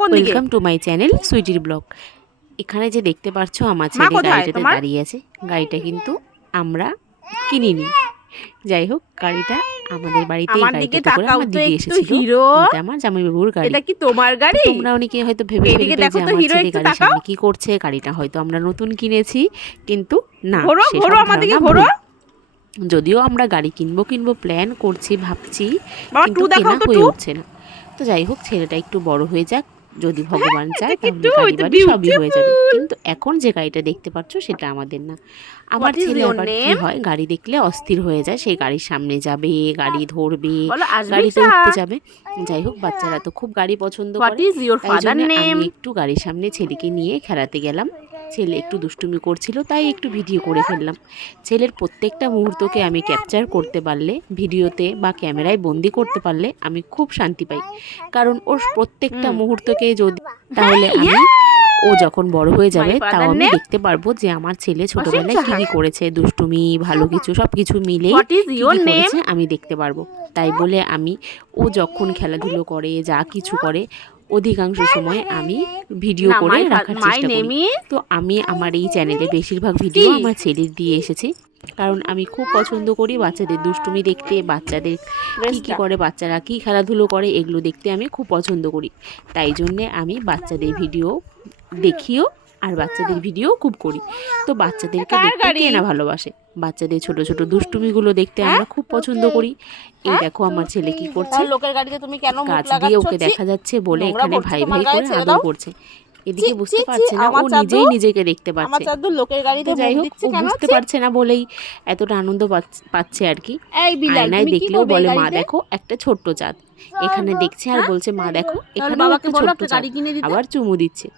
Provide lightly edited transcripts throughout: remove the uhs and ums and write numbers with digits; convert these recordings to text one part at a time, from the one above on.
Welcome to my channel সুইটির blog. এখানে যে দেখতে পাচ্ছ আমার ছেলে গাড়িটাতে দাঁড়িয়ে আছে, গাড়িটা কিন্তু আমরা কিনিনি। যাই হোক, গাড়িটা আমাদের বাড়িতে গাড়িটা করে আমার দিদি এসেছিল, আমার জামাইবাবুর গাড়ি। এটা কি তোমার গাড়ি? তোমরা অনেকে হয়তো ভেবে ফেলবে যে আমার ছেলে গাড়ির সামনে কি করছে, গাড়িটা হয়তো আমরা নতুন কিনেছি, কিন্তু না, যদিও আমরা গাড়ি কিনবো প্ল্যান করছি, ভাবছি, কিন্তু কেনা হয়ে উঠছে না। তো যাই হোক, ছেলেটা একটু বড় হয়ে যাক, যদি ভগবান চায় তাহলে গাড়ি সবই হয়ে যাবে। কিন্তু এখন যে গাড়িটা দেখতে পাচ্ছ সেটা আমাদের না। আমার ছেলে আবার কি হয়, গাড়ি দেখলে অস্থির হয়ে যায়, সেই গাড়ির সামনে যাবে, গাড়ি ধরবে, গাড়িতে উঠতে যাবে। যাই হোক, বাচ্চারা তো খুব গাড়ি পছন্দ করে, তাই জন্য আমি একটু গাড়ির সামনে ছেলেকে নিয়ে খেলাতে গেলাম। ছেলে একটু দুষ্টুমি করছিল, তাই একটু ভিডিও করে ফেললাম। ছেলের প্রত্যেকটা মুহূর্তকে আমি ক্যাপচার করতে পারলে, ভিডিওতে বা ক্যামেরায় বন্দি করতে পারলে আমি খুব শান্তি পাই। কারণ ওর প্রত্যেকটা মুহূর্তকে যদি, তাহলে আমি ও যখন বড় হয়ে যাবে তাও আমি দেখতে পারবো যে আমার ছেলে ছোটবেলায় কি কি করেছে, দুষ্টুমি, ভালো কিছু, সব কিছু মিলে কি করেছে আমি দেখতে পারবো। তাই বলে আমি ও যখন খেলাধুলো করে, যা কিছু করে, অধিকাংশ সময় আমি ভিডিও করে রাখার চেষ্টা করি। তো আমি আমার এই চ্যানেলে বেশিরভাগ ভিডিও আমার ছেলের দিয়ে এসেছি, কারণ আমি খুব পছন্দ করি বাচ্চাদের দুষ্টুমি দেখতে, বাচ্চাদের কী কী করে, বাচ্চারা কী খেলাধুলো করে, এগুলো দেখতে আমি খুব পছন্দ করি। তাই জন্যে আমি বাচ্চাদের ভিডিও দেখিও আর বাচ্চাদের ভিডিও খুব করি। তো বাচ্চাদেরকে দেখতে কে না ভালোবাসে, বাচ্চাদের ছোট ছোট দুষ্টুমিগুলো দেখতে আমরা খুব পছন্দ করি। এই দেখো আমার ছেলে কি করছে, কাজ দিয়ে ওকে দেখা যাচ্ছে বলে এখানে ভাই ভাই করে আদর করছে। এদিকে বুঝতে পারছে না, ও নিজেই নিজেকে দেখতে পাচ্ছে। যাই হোক, ও বুঝতে পারছে না বলেই এতটা আনন্দ পাচ্ছে আর কি। আয়নায় দেখলেও বলে, মা দেখো একটা ছোট্ট চাঁদ। এখানে দেখছে আর বলছে, মা দেখো এখানেও একটা ছোট্ট চাঁদ, আবার চুমু দিচ্ছে।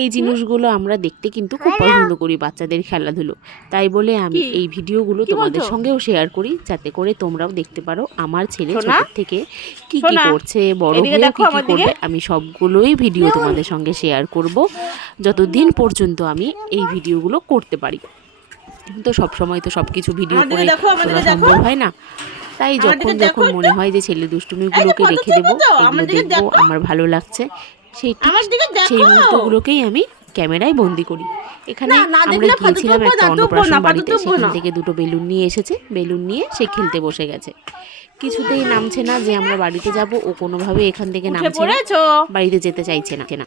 এই জিনিসগুলো আমরা দেখতে কিন্তু খুব পছন্দ করি, বাচ্চাদের খেলাধুলো। তাই বলে আমি এই ভিডিওগুলো তোমাদের সঙ্গেও শেয়ার করি, যাতে করে তোমরাও দেখতে পারো আমার ছেলে ছোট থেকে কি কি করছে, বড় হয়ে কি কি করবে। আমি সবগুলোই ভিডিও তোমাদের সঙ্গে শেয়ার করব, যতদিন পর্যন্ত আমি এই ভিডিওগুলো করতে পারি। তো সবসময় তো সব কিছু ভিডিও করে তোলা সম্ভব হয় না, তাই যখন যখন মনে হয় যে ছেলে দুষ্টুমিগুলোকে রেখে দেবো, এগুলো দেখবো, আমার ভালো লাগছে, সেই মুহূর্তগুলোকেই আমি ক্যামেরায় বন্দি করি। এখানে আমরা গিয়েছিলাম একটা অন্নপ্রাশন বাড়িতে, সেখান থেকে দুটো বেলুন নিয়ে এসেছে, বেলুন নিয়ে সে খেলতে বসে গেছে। কিছুতেই নামছে না যে আমরা বাড়িতে যাব, ও কোনোভাবে এখান থেকে নামছে না, বাড়িতে যেতে চাইছে না।